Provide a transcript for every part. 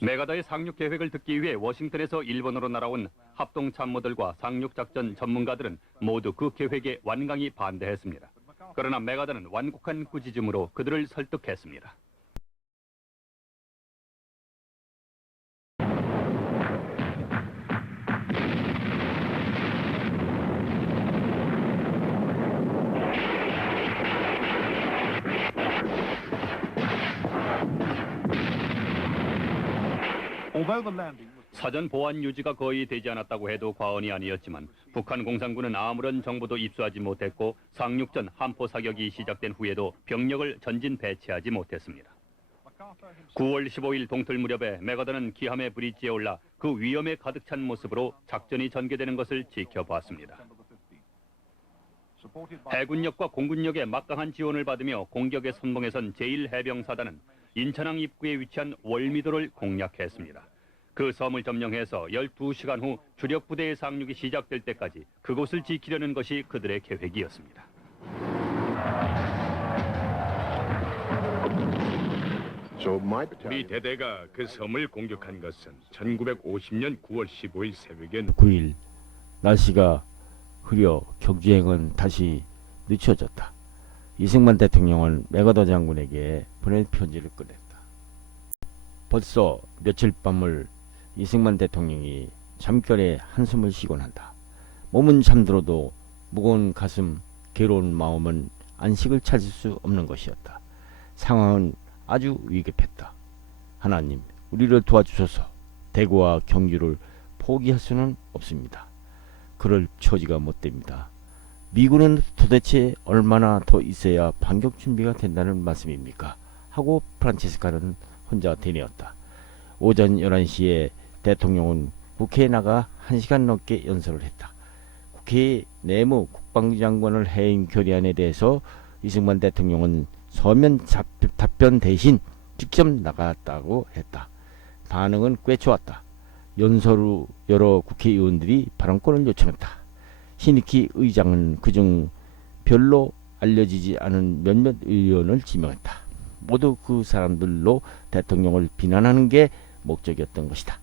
메가더의 상륙 계획을 듣기 위해 워싱턴에서 일본으로 날아온 합동참모들과 상륙작전 전문가들은 모두 그 계획에 완강히 반대했습니다. 그러나 메가더는 완곡한 꾸짖음으로 그들을 설득했습니다. 사전 보안 유지가 거의 되지 않았다고 해도 과언이 아니었지만 북한 공산군은 아무런 정보도 입수하지 못했고 상륙전 함포 사격이 시작된 후에도 병력을 전진 배치하지 못했습니다. 9월 15일 동틀 무렵에 메가더는 기함의 브릿지에 올라 그 위험에 가득 찬 모습으로 작전이 전개되는 것을 지켜봤습니다. 해군력과 공군력의 막강한 지원을 받으며 공격에 선봉에 선 제1해병사단은 인천항 입구에 위치한 월미도를 공략했습니다. 그 섬을 점령해서 12시간 후 주력 부대의 상륙이 시작될 때까지 그곳을 지키려는 것이 그들의 계획이었습니다. 우리 대대가 그 섬을 공격한 것은 1950년 9월 15일 새벽에 9일 날씨가 흐려 경주행은 다시 늦춰졌다. 이승만 대통령은 메가더 장군에게 보낼 편지를 꺼냈다. 벌써 며칠 밤을 이승만 대통령이 잠결에 한숨을 쉬곤 한다. 몸은 잠들어도 무거운 가슴, 괴로운 마음은 안식을 찾을 수 없는 것이었다. 상황은 아주 위급했다. 하나님, 우리를 도와주소서. 대구와 경주를 포기할 수는 없습니다. 그럴 처지가 못 됩니다. 미군은 도대체 얼마나 더 있어야 반격 준비가 된다는 말씀입니까? 하고 프란체스카는 혼자 되뇌었다. 오전 11시에 대통령은 국회에 나가 1시간 넘게 연설을 했다. 국회의 내무 국방장관을 해임 결의안에 대해서 이승만 대통령은 서면 답변 대신 직접 나갔다고 했다. 반응은 꽤 좋았다. 연설 후 여러 국회의원들이 발언권을 요청했다. 신익희 의장은 그중 별로 알려지지 않은 몇몇 의원을 지명했다. 모두 그 사람들로 대통령을 비난하는 게 목적이었던 것이다.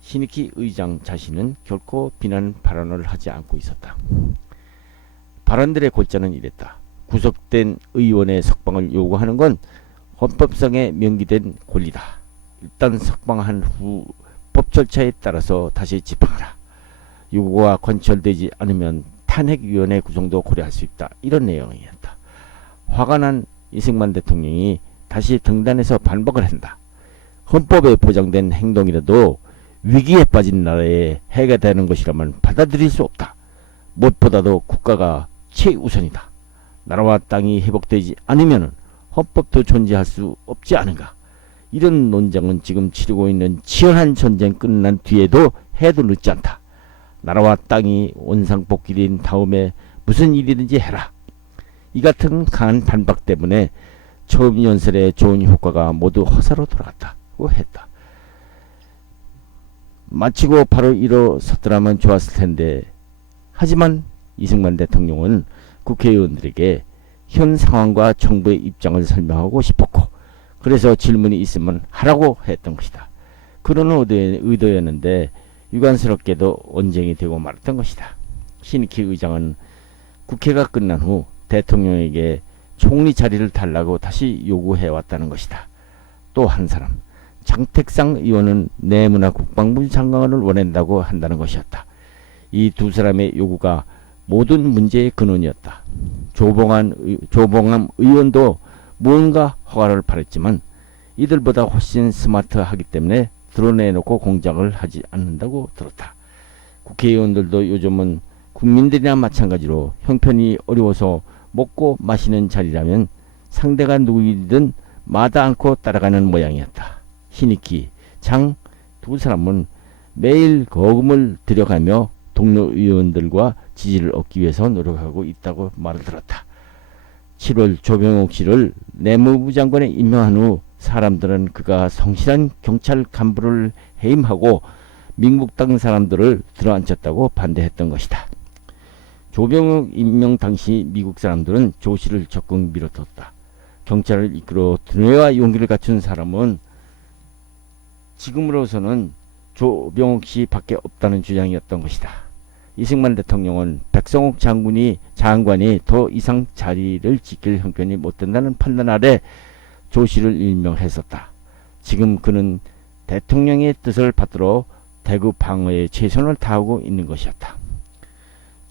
신익희 의장 자신은 결코 비난 발언을 하지 않고 있었다. 발언들의 골자는 이랬다. 구속된 의원의 석방을 요구하는 건 헌법상에 명기된 권리다. 일단 석방한 후 법 절차에 따라서 다시 집행하라. 요구가 관철되지 않으면 탄핵위원회 구성도 고려할 수 있다. 이런 내용이었다. 화가 난 이승만 대통령이 다시 등단해서 반박을 한다. 헌법에 보장된 행동이라도 위기에 빠진 나라에 해가 되는 것이라면 받아들일 수 없다. 무엇보다도 국가가 최우선이다. 나라와 땅이 회복되지 않으면 헌법도 존재할 수 없지 않은가. 이런 논쟁은 지금 치르고 있는 치열한 전쟁 끝난 뒤에도 해도 늦지 않다. 나라와 땅이 원상복귀된 다음에 무슨 일이든지 해라. 이 같은 강한 반박 때문에 처음 연설의 좋은 효과가 모두 허사로 돌아갔다고 했다. 마치고 바로 일어섰더라면 좋았을 텐데, 하지만 이승만 대통령은 국회의원들에게 현 상황과 정부의 입장을 설명하고 싶었고, 그래서 질문이 있으면 하라고 했던 것이다. 그런 의도였는데 유감스럽게도 언쟁이 되고 말았던 것이다. 신익희 의장은 국회가 끝난 후 대통령에게 총리 자리를 달라고 다시 요구해왔다는 것이다. 또 한 사람, 장택상 의원은 내무나 국방부 장관을 원한다고 한다는 것이었다. 이 두 사람의 요구가 모든 문제의 근원이었다. 조봉암 의원도 무언가 허가를 바랬지만 이들보다 훨씬 스마트하기 때문에 드러내놓고 공작을 하지 않는다고 들었다. 국회의원들도 요즘은 국민들이나 마찬가지로 형편이 어려워서 먹고 마시는 자리라면 상대가 누구이든 마다 않고 따라가는 모양이었다. 신익희, 장 두 사람은 매일 거금을 들여가며 동료 의원들과 지지를 얻기 위해서 노력하고 있다고 말을 들었다. 7월 조병옥 씨를 내무부 장관에 임명한 후 사람들은 그가 성실한 경찰 간부를 해임하고 민국당 사람들을 들어앉혔다고 반대했던 것이다. 조병옥 임명 당시 미국 사람들은 조 씨를 적극 밀어뒀다. 경찰을 이끌어 두뇌와 용기를 갖춘 사람은 지금으로서는 조병옥 씨 밖에 없다는 주장이었던 것이다. 이승만 대통령은 백성옥 장관이 더 이상 자리를 지킬 형편이 못 된다는 판단 아래 조 씨를 임명했었다. 지금 그는 대통령의 뜻을 받들어 대구 방어에 최선을 다하고 있는 것이었다.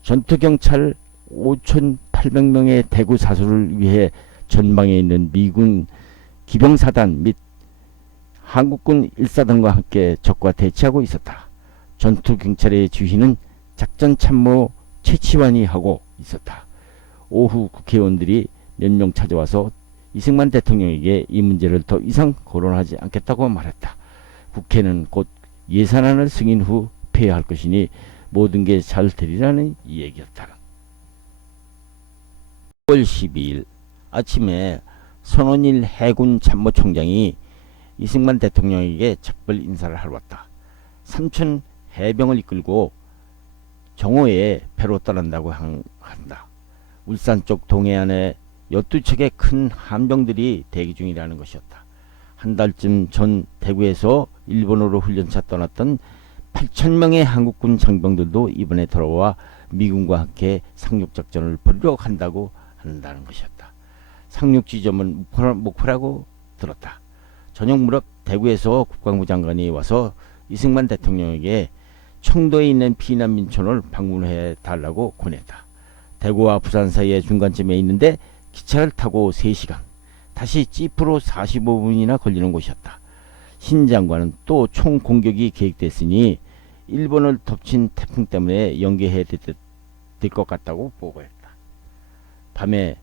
전투경찰 5,800명의 대구 사수를 위해 전방에 있는 미군 기병사단 및 한국군 1사단과 함께 적과 대치하고 있었다. 전투경찰의 주휘는 작전참모 최치환이 하고 있었다. 오후 국회의원들이 몇 명 찾아와서 이승만 대통령에게 이 문제를 더 이상 거론하지 않겠다고 말했다. 국회는 곧 예산안을 승인 후 폐회할 것이니 모든 게 잘 되리라는 이 얘기였다. 9월 12일 아침에 손원일 해군 참모총장이 이승만 대통령에게 작별 인사를 하러 왔다. 삼천 해병을 이끌고 정오에 배로 떠난다고 한다. 울산 쪽 동해안에 12척의 큰 함정들이 대기 중이라는 것이었다. 한 달쯤 전 대구에서 일본으로 훈련차 떠났던 8,000명의 한국군 장병들도 이번에 돌아와 미군과 함께 상륙작전을 벌이려 한다고 한다는 것이었다. 상륙 지점은 목포라고 들었다. 저녁 무렵 대구에서 국방부 장관이 와서 이승만 대통령에게 청도에 있는 피난민촌을 방문해 달라고 권했다. 대구와 부산 사이의 중간쯤에 있는데 기차를 타고 3시간, 다시 찌프로 45분이나 걸리는 곳이었다. 신 장관은 또 총 공격이 계획됐으니 일본을 덮친 태풍 때문에 연기해야 될 것 같다고 보고했다. 밤에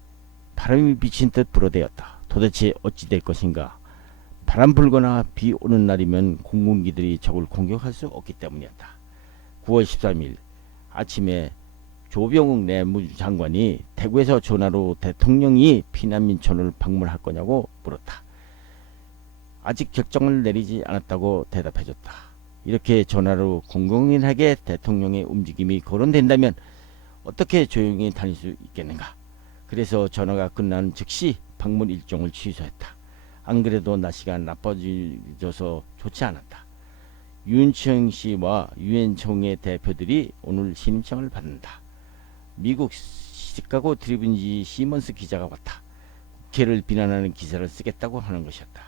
바람이 비친 듯 불어대었다. 도대체 어찌 될 것인가? 바람 불거나 비 오는 날이면 공군기들이 적을 공격할 수 없기 때문이었다. 9월 13일 아침에 조병욱 내무장관이 대구에서 전화로 대통령이 피난민촌을 방문할 거냐고 물었다. 아직 결정을 내리지 않았다고 대답해줬다. 이렇게 전화로 공공연하게 대통령의 움직임이 거론된다면 어떻게 조용히 다닐 수 있겠는가? 그래서 전화가 끝난 즉시 방문 일정을 취소했다. 안 그래도 날씨가 나빠져서 좋지 않았다. 윤치영 씨와 유엔총회 대표들이 오늘 신임청을 받는다. 미국 시카고 트리뷴지 시먼스 기자가 왔다. 국회를 비난하는 기사를 쓰겠다고 하는 것이었다.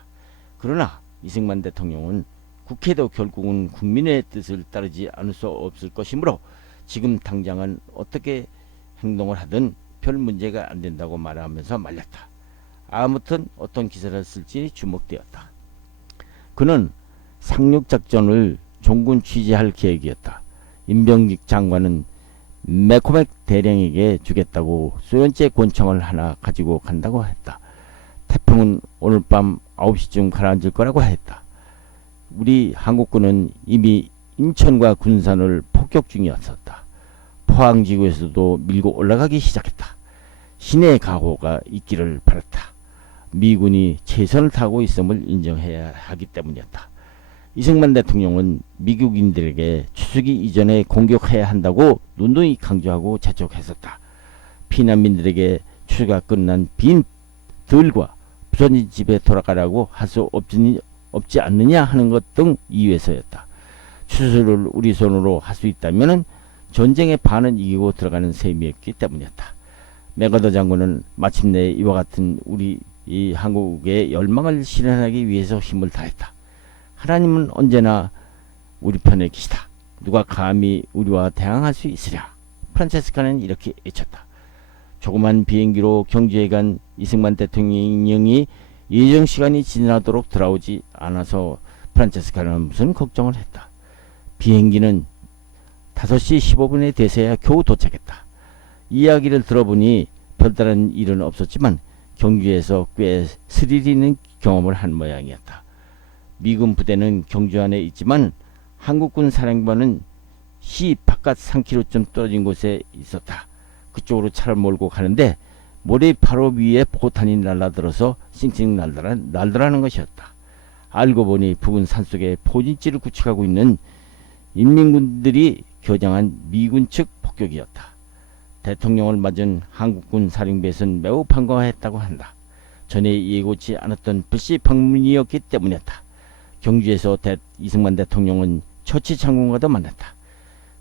그러나 이승만 대통령은 국회도 결국은 국민의 뜻을 따르지 않을 수 없을 것이므로 지금 당장은 어떻게 행동을 하든 별 문제가 안 된다고 말하면서 말렸다. 아무튼 어떤 기사를 쓸지 주목되었다. 그는 상륙작전을 종군 취재할 계획이었다. 임병직 장관은 매코맥 대령에게 주겠다고 소연제 권총을 하나 가지고 간다고 했다. 태풍은 오늘 밤 9시쯤 가라앉을 거라고 했다. 우리 한국군은 이미 인천과 군산을 폭격 중이었었다. 포항지구에서도 밀고 올라가기 시작했다. 신의 각오가 있기를 바랐다. 미군이 최선을 다하고 있음을 인정해야 하기 때문이었다. 이승만 대통령은 미국인들에게 추수기 이전에 공격해야 한다고 논논히 강조하고 재촉했었다. 피난민들에게 추수가 끝난 빈 들과 부서진 집에 돌아가라고 할 수 없지 않느냐 하는 것 등 이유에서였다. 추수를 우리 손으로 할 수 있다면 전쟁의 반은 이기고 들어가는 셈이었기 때문이었다. 맥어더 장군은 마침내 이와 같은 우리 이 한국의 열망을 실현하기 위해서 힘을 다했다. 하나님은 언제나 우리 편에 계시다. 누가 감히 우리와 대항할 수 있으랴. 프란체스카는 이렇게 외쳤다. 조그만 비행기로 경주에 간 이승만 대통령이 예정 시간이 지나도록 돌아오지 않아서 프란체스카는 무슨 걱정을 했다. 비행기는 5시 15분에 돼서야 겨우 도착했다. 이야기를 들어보니 별다른 일은 없었지만 경주에서 꽤 스릴 있는 경험을 한 모양이었다. 미군 부대는 경주 안에 있지만 한국군 사령부는 시 바깥 3km쯤 떨어진 곳에 있었다. 그쪽으로 차를 몰고 가는데 모래 바로 위에 포탄이 날아들어서 싱싱 날더라는 것이었다. 알고 보니 부근 산속에 포진지를 구축하고 있는 인민군들이 겨냥한 미군 측 폭격이었다. 대통령을 맞은 한국군 사령부에서는 매우 반가워했다고 한다. 전에 예고치 않았던 불시 방문이었기 때문이었다. 경주에서 이승만 대통령은 처치 장군과도 만났다.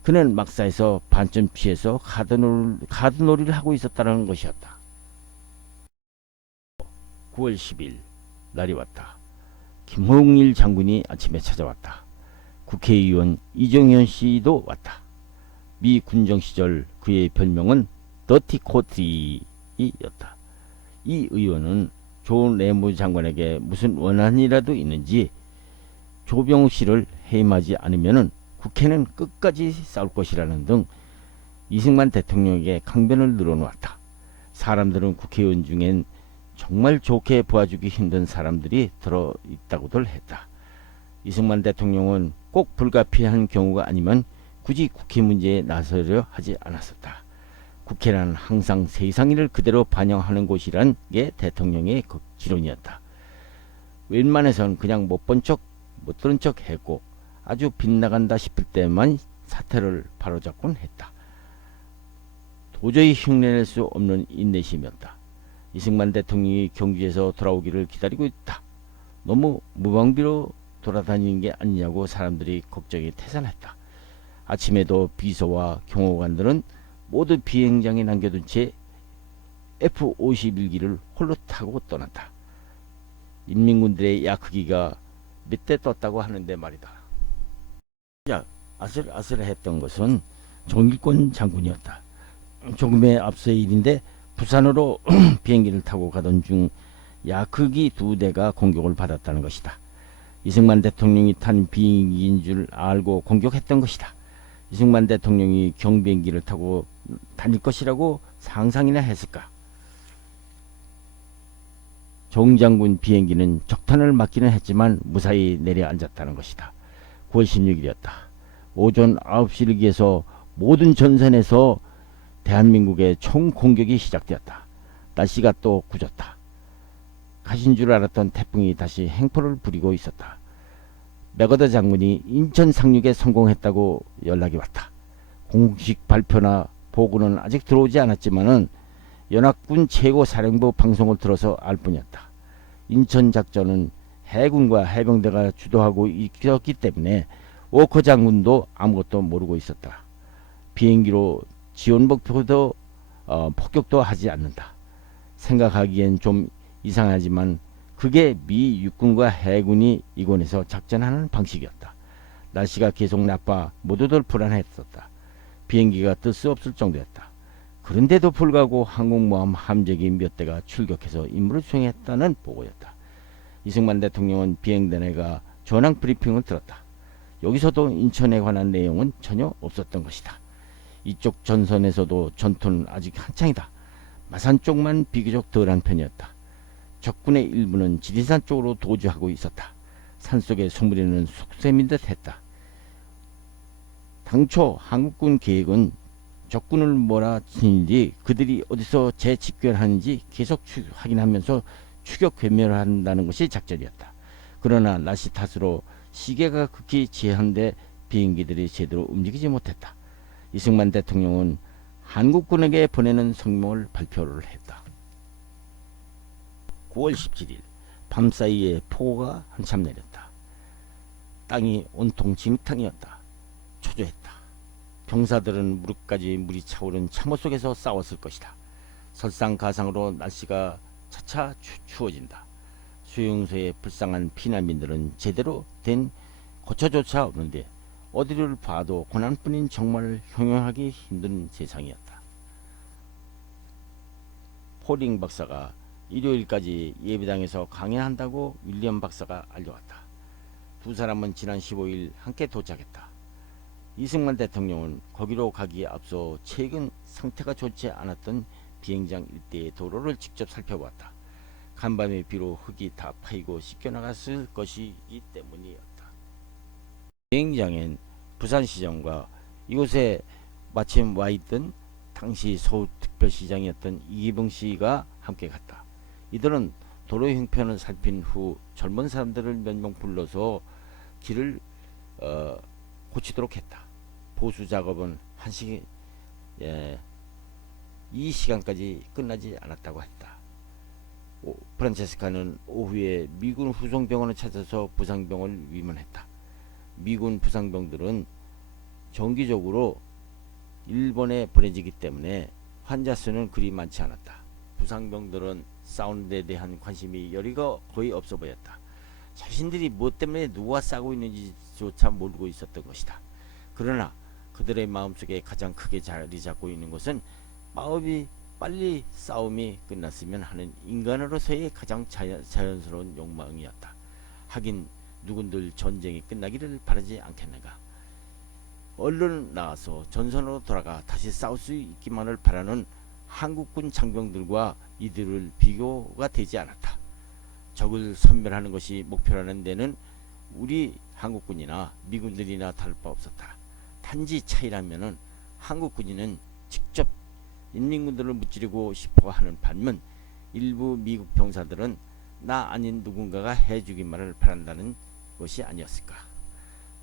그는 막사에서 반쯤 취해서 카드놀이를 하고 있었다는 것이었다. 9월 10일 날이 왔다. 김홍일 장군이 아침에 찾아왔다. 국회의원 이정현 씨도 왔다. 미 군정 시절 그의 별명은 더티코트이였다. 이 의원은 조 내무장관에게 무슨 원한이라도 있는지 조병욱 씨를 해임하지 않으면 국회는 끝까지 싸울 것이라는 등 이승만 대통령에게 강변을 늘어놓았다. 사람들은 국회의원 중엔 정말 좋게 보아주기 힘든 사람들이 들어있다고들 했다. 이승만 대통령은 꼭 불가피한 경우가 아니면 굳이 국회 문제에 나서려 하지 않았었다. 국회는 항상 세상일을 그대로 반영하는 곳이란 게 대통령의 지론이었다. 웬만해선 그냥 못 본 척, 못 들은 척 했고 아주 빗나간다 싶을 때만 사태를 바로잡곤 했다. 도저히 흉내낼 수 없는 인내심이었다. 이승만 대통령이 경주에서 돌아오기를 기다리고 있다. 너무 무방비로 돌아다니는 게 아니냐고 사람들이 걱정이 태산했다. 아침에도 비서와 경호관들은 모두 비행장에 남겨둔 채 F-51기를 홀로 타고 떠났다. 인민군들의 야크기가 몇 대 떴다고 하는데 말이다. 아슬아슬했던 것은 정일권 장군이었다. 조금의 앞서의 일인데 부산으로 비행기를 타고 가던 중 야크기 2대가 공격을 받았다는 것이다. 이승만 대통령이 탄 비행기인 줄 알고 공격했던 것이다. 이승만 대통령이 경비행기를 타고 다닐 것이라고 상상이나 했을까? 정 장군 비행기는 적탄을 맞기는 했지만 무사히 내려앉았다는 것이다. 9월 16일이었다. 오전 9시를 기해서 모든 전선에서 대한민국의 총공격이 시작되었다. 날씨가 또 굳었다. 가신 줄 알았던 태풍이 다시 행포를 부리고 있었다. 맥어더 장군이 인천 상륙에 성공했다고 연락이 왔다. 공식 발표나 보고는 아직 들어오지 않았지만은 연합군 최고사령부 방송을 들어서 알 뿐이었다. 인천 작전은 해군과 해병대가 주도하고 있었기 때문에 워커 장군도 아무것도 모르고 있었다. 비행기로 지원 목표도 폭격도 하지 않는다. 생각하기엔 좀 이상하지만 그게 미 육군과 해군이 이곳에서 작전하는 방식이었다. 날씨가 계속 나빠 모두들 불안했었다. 비행기가 뜰 수 없을 정도였다. 그런데도 불구하고 항공모함 함재기 몇 대가 출격해서 임무를 수행했다는 보고였다. 이승만 대통령은 비행대 내가 전황 브리핑을 들었다. 여기서도 인천에 관한 내용은 전혀 없었던 것이다. 이쪽 전선에서도 전투는 아직 한창이다. 마산 쪽만 비교적 덜한 편이었다. 적군의 일부는 지리산 쪽으로 도주하고 있었다. 산속에 소무리는 속셈인 듯 했다. 당초 한국군 계획은 적군을 몰아치는지 그들이 어디서 재집결하는지 계속 확인하면서 추격 괴멸을 한다는 것이 작전이었다. 그러나 날씨 탓으로 시계가 극히 제한돼 비행기들이 제대로 움직이지 못했다. 이승만 대통령은 한국군에게 보내는 성명을 발표를 했다. 9월 17일 밤사이에 폭우가 한참 내렸다. 땅이 온통 진흙탕이었다. 초조했다. 병사들은 무릎까지 물이 차오른 참호 속에서 싸웠을 것이다. 설상가상으로 날씨가 차차 추워진다. 수용소에 불쌍한 피난민들은 제대로 된 거처조차 없는데 어디를 봐도 고난뿐인 정말 형용하기 힘든 세상이었다. 포링 박사가 일요일까지 예배당에서 강연한다고 윌리엄 박사가 알려왔다. 두 사람은 지난 15일 함께 도착했다. 이승만 대통령은 거기로 가기에 앞서 최근 상태가 좋지 않았던 비행장 일대의 도로를 직접 살펴보았다. 간밤에 비로 흙이 다 파이고 씻겨나갔을 것이기 때문이었다. 비행장엔 부산시장과 이곳에 마침 와있던 당시 서울특별시장이었던 이기봉 씨가 함께 갔다. 이들은 도로 형편을 살핀 후 젊은 사람들을 몇 명 불러서 길을 고치도록 했다. 보수 작업은 이 시간까지 끝나지 않았다고 했다. 프란체스카는 오후에 미군 후송병원을 찾아서 부상병을 위문했다. 미군 부상병들은 정기적으로 일본에 보내지기 때문에 환자 수는 그리 많지 않았다. 부상병들은 싸우는 데 대한 관심이 여리가 거의 없어 보였다. 자신들이 뭐 때문에 누가 싸우고 있는지조차 모르고 있었던 것이다. 그러나 그들의 마음속에 가장 크게 자리 잡고 있는 것은 마음이 빨리 싸움이 끝났으면 하는 인간으로서의 가장 자연스러운 욕망이었다. 하긴 누군들 전쟁이 끝나기를 바라지 않겠는가. 얼른 나와서 전선으로 돌아가 다시 싸울 수 있기만을 바라는 한국군 장병들과 이들을 비교가 되지 않았다. 적을 섬멸하는 것이 목표라는 데는 우리 한국군이나 미군들이나 다를 바 없었다. 단지 차이라면은 한국군인은 직접 인민군들을 무찌르고 싶어 하는 반면 일부 미국 병사들은 나 아닌 누군가가 해주기만을 바란다는 것이 아니었을까.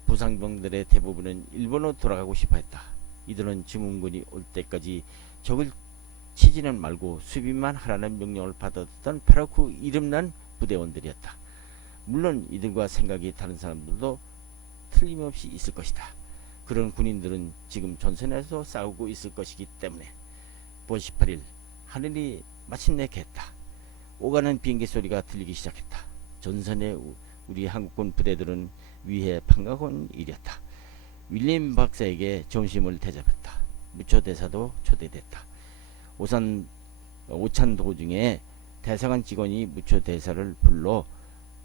부상병들의 대부분은 일본으로 돌아가고 싶어 했다. 이들은 증원군이 올 때까지 적을 치지는 말고 수비만 하라는 명령을 받았던 바로 그 이름난 부대원들이었다. 물론 이들과 생각이 다른 사람들도 틀림없이 있을 것이다. 그런 군인들은 지금 전선에서 싸우고 있을 것이기 때문에 9월 18일 하늘이 마침내 갰다. 오가는 비행기 소리가 들리기 시작했다. 전선에 우리 한국군 부대들은 위해 반가운 일이었다. 윌리엄 박사에게 점심을 대접했다. 무초대사도 초대됐다. 오찬 도중에 대사관 직원이 무초대사를 불러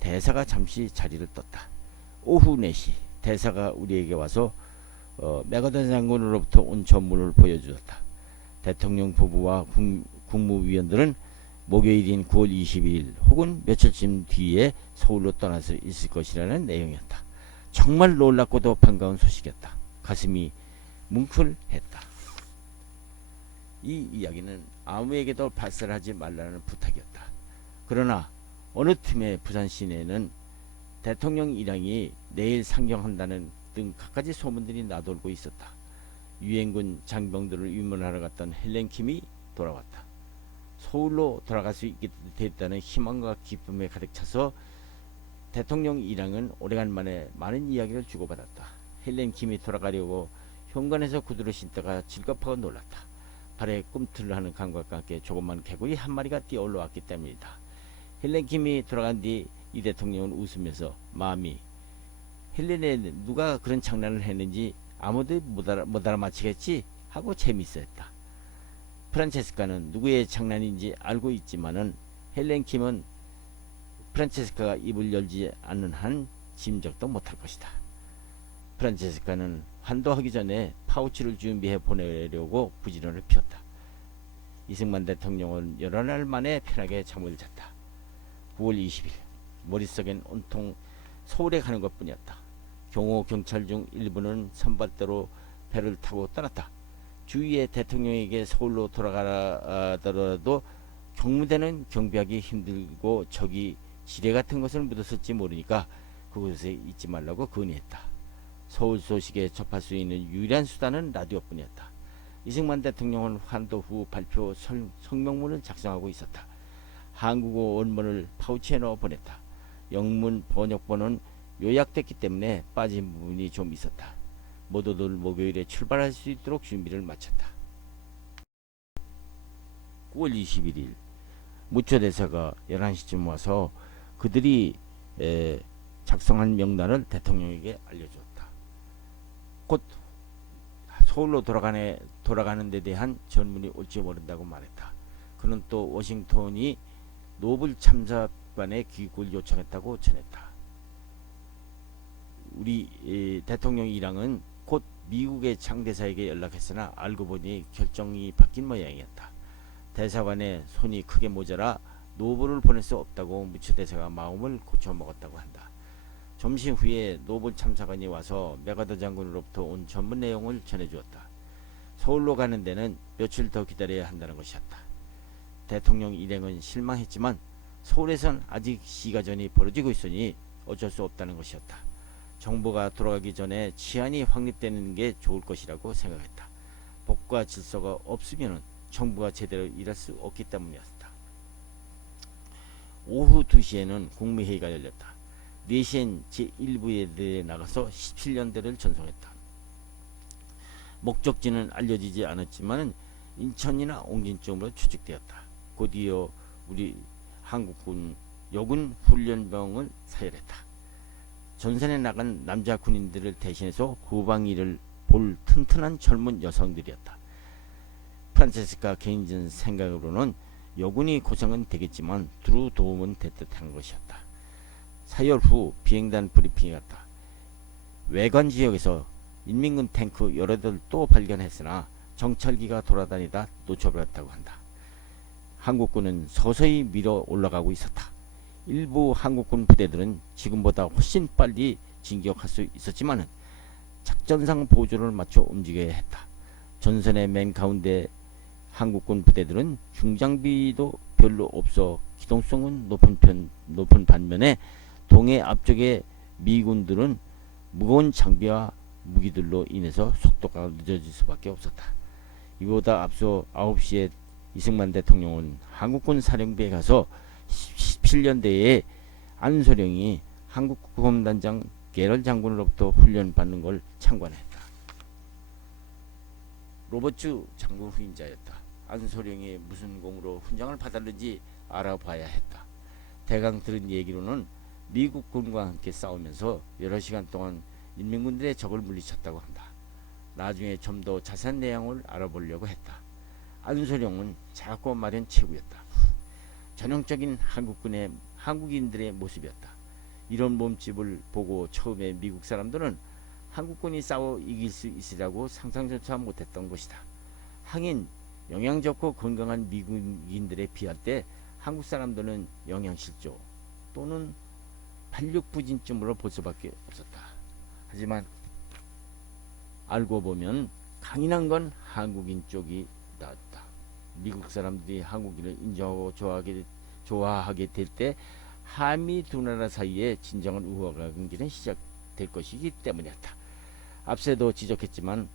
대사가 잠시 자리를 떴다. 오후 4시 대사가 우리에게 와서 메가던 장군으로부터 온 전문을 보여주었다. 대통령 부부와 국무위원들은 목요일인 9월 22일 혹은 며칠쯤 뒤에 서울로 떠나서 있을 것이라는 내용이었다. 정말 놀랍고도 반가운 소식이었다. 가슴이 뭉클했다. 이 이야기는 아무에게도 발설하지 말라는 부탁이었다. 그러나 어느 틈에 부산 시내에는 대통령 일행이 내일 상경한다는 등 갖가지 소문들이 나돌고 있었다. 유엔군 장병들을 위문하러 갔던 헬렌 킴이 돌아왔다. 서울로 돌아갈 수 있게 됐다는 희망과 기쁨에 가득 차서 대통령 일행은 오래간만에 많은 이야기를 주고받았다. 헬렌 킴이 돌아가려고 현관에서 구두를 신다가 질겁하고 놀랐다. 발에 꿈틀을 하는 감각과 함께 조그만 개구리 한 마리가 뛰어 올라왔기 때문이다. 헬렌 킴이 돌아간 뒤 이 대통령은 웃으면서 마음이 헬렌에 누가 그런 장난을 했는지 아무도 못 알아맞히겠지 하고 재밌어했다. 프란체스카는 누구의 장난인지 알고 있지만은 헬렌 킴은 프란체스카가 입을 열지 않는 한 짐작도 못할 것이다. 프란체스카는 환도하기 전에 파우치를 준비해 보내려고 부지런을 피웠다. 이승만 대통령은 여러 날 만에 편하게 잠을 잤다. 9월 20일 머릿속엔 온통 서울에 가는 것뿐이었다. 경호 경찰 중 일부는 선발대로 배를 타고 떠났다. 주위에 대통령에게 서울로 돌아가더라도 경무대는 경비하기 힘들고 적이 지뢰 같은 것을 묻었을지 모르니까 그곳에 잊지 말라고 건의했다. 서울 소식에 접할 수 있는 유일한 수단은 라디오뿐이었다. 이승만 대통령은 환도 후 발표 성명문을 작성하고 있었다. 한국어 원문을 파우치에 넣어 보냈다. 영문 번역본은 요약됐기 때문에 빠진 부분이 좀 있었다. 모두들 목요일에 출발할 수 있도록 준비를 마쳤다. 9월 21일 무초대사가 11시쯤 와서 그들이 작성한 명단을 대통령에게 알려주었다. 곧 서울로 돌아가는 데 대한 전문이 올지 모른다고 말했다. 그는 또 워싱턴이 노블 참사관에 귀국을 요청했다고 전했다. 우리 대통령 일행은 곧 미국의 장대사에게 연락했으나 알고 보니 결정이 바뀐 모양이었다. 대사관에 손이 크게 모자라 노블을 보낼 수 없다고 무초대사가 마음을 고쳐먹었다고 한다. 점심 후에 노블 참사관이 와서 메가더 장군으로부터 온 전문 내용을 전해주었다. 서울로 가는 데는 며칠 더 기다려야 한다는 것이었다. 대통령 일행은 실망했지만 서울에선 아직 시가전이 벌어지고 있으니 어쩔 수 없다는 것이었다. 정부가 돌아가기 전에 치안이 확립되는 게 좋을 것이라고 생각했다. 법과 질서가 없으면 정부가 제대로 일할 수 없기 때문이었다. 오후 2시에는 국무회의가 열렸다. 4시엔 제1부대에 나가서 17년대를 전송했다. 목적지는 알려지지 않았지만 인천이나 옹진쯤으로 추측되었다. 곧이어 우리 한국군 여군 훈련병을 사열했다. 전선에 나간 남자 군인들을 대신해서 후방일을 볼 튼튼한 젊은 여성들이었다. 프란체스카 개인전 생각으로는 여군이 고생은 되겠지만 두루 도움은 됐듯한 것이었다. 사열 후 비행단 브리핑이 갔다. 외관 지역에서 인민군 탱크 여러 대를 또 발견했으나 정찰기가 돌아다니다 놓쳐버렸다고 한다. 한국군은 서서히 밀어 올라가고 있었다. 일부 한국군 부대들은 지금보다 훨씬 빨리 진격할 수 있었지만 작전상 보조를 맞춰 움직여야 했다. 전선의 맨 가운데 한국군 부대들은 중장비도 별로 없어 기동성은 높은 반면에 동해 앞쪽의 미군들은 무거운 장비와 무기들로 인해서 속도가 늦어질 수밖에 없었다. 이보다 앞서 9시에 이승만 대통령은 한국군 사령부에 가서 17년대에 안소령이 한국구검단장 게럴 장군으로부터 훈련받는 걸 참관했다. 로버츠 장군 후임자였다. 안소령이 무슨 공으로 훈장을 받았는지 알아봐야 했다. 대강 들은 얘기로는 미국군과 함께 싸우면서 여러 시간 동안 인민군들의 적을 물리쳤다고 한다. 나중에 좀 더 자세한 내용을 알아보려고 했다. 안소령은 작고 마련 체구였다. 전형적인 한국인들의 모습이었다. 이런 몸집을 보고 처음에 미국 사람들은 한국군이 싸워 이길 수 있으라고 상상조차 못했던 것이다. 항인 영양 좋고 건강한 미국인들에 비할 때 한국 사람들은 영양실조 또는 발육부진쯤으로 볼 수밖에 없었다. 하지만 알고 보면 강인한 건 한국인 쪽이 낫다. 미국 사람들이 한국인을 인정하고 좋아하게 될 때 한미 두 나라 사이에 진정한 우호가 경기는 시작될 것이기 때문이었다. 앞서도 지적했지만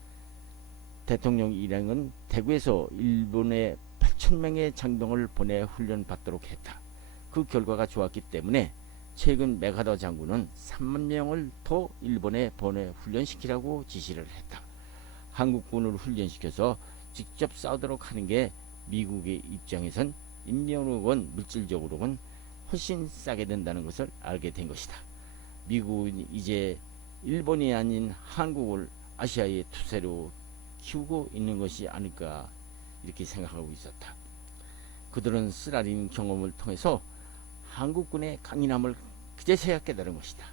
대통령 일행은 대구에서 일본에 8,000명의 장병을 보내 훈련받도록 했다. 그 결과가 좋았기 때문에 최근 메가더 장군은 3만 명을 더 일본에 보내 훈련시키라고 지시를 했다. 한국군을 훈련시켜서 직접 싸우도록 하는 게 미국의 입장에선 인명으로건 물질적으로건 훨씬 싸게 된다는 것을 알게 된 것이다. 미국은 이제 일본이 아닌 한국을 아시아의 투세로 키우고 있는 것이 아닐까 이렇게 생각하고 있었다. 그들은 쓰라린 경험을 통해서 한국군의 강인함을 그제서야 깨달은 것이다.